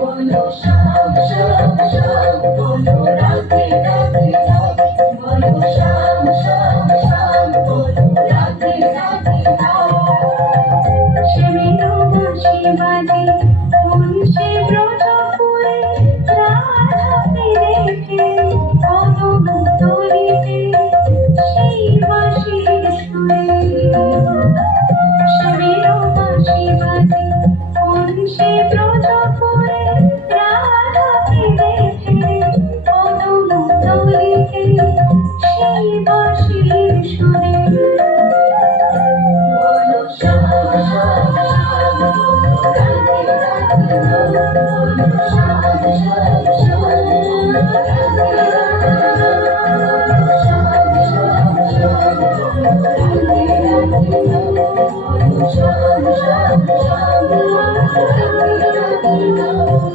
বলো শ্যাম শ্যাম শ্যাম, বলো রাধে রাধে রাধে, বলো শ্যাম শ্যাম শ্যাম, বলো রাধে রাধে রাধে। শ্যামেরো বাঁশি বাজে কোন সে ব্রজপুরে, রাধাকে রেখে কদম তলিতে সেই বাঁশির সুরে। শ্যামেরো বাঁশি বাজে কোন সে ব্রজপুরে, রাধাকে রেখে কদম তলিতে সেই বাঁশির সুরে। বলো শ্যাম শ্যাম শ্যাম, বলো রাধে রাধে রাধে, বলো শ্যাম শ্যাম শ্যাম, বলো রাধে রাধে রাধে, বলো শ্যাম শ্যাম শ্যাম, বলো রাধে রাধে রাধে, বলো শ্যাম শ্যাম শ্যাম, বলো রাধে রাধে রাধে।